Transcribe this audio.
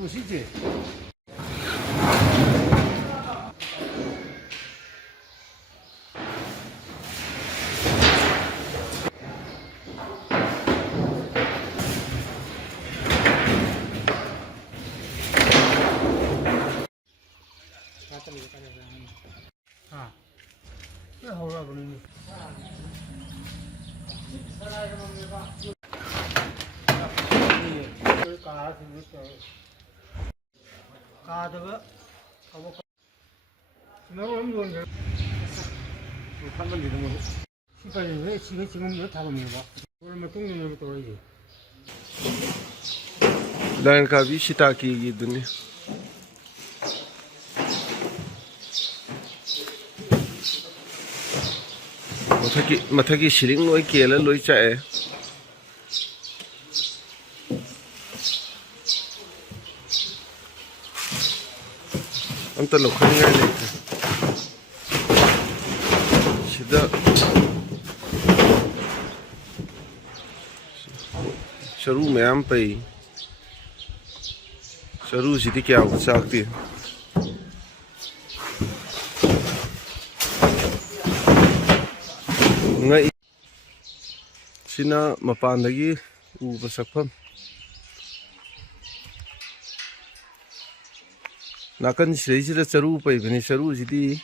부시지. 아, 왜 하울라 그러니? 까다가 가보. 내가 없는 한번 이런 거. 시간이 왜 지금 몇 타고 봐. 그러면 동네로 또 오지. Line का भी शिता की दुनिया मथकी सिलिंग लोई केला लोई चाहे हम तो लोखंड गए नहीं थे सीधा शुरू में हम पे शुरू सीधी क्या हो सकती है ngay sina mapandagi uba sakpam nakan sida charu pai bani charu sidi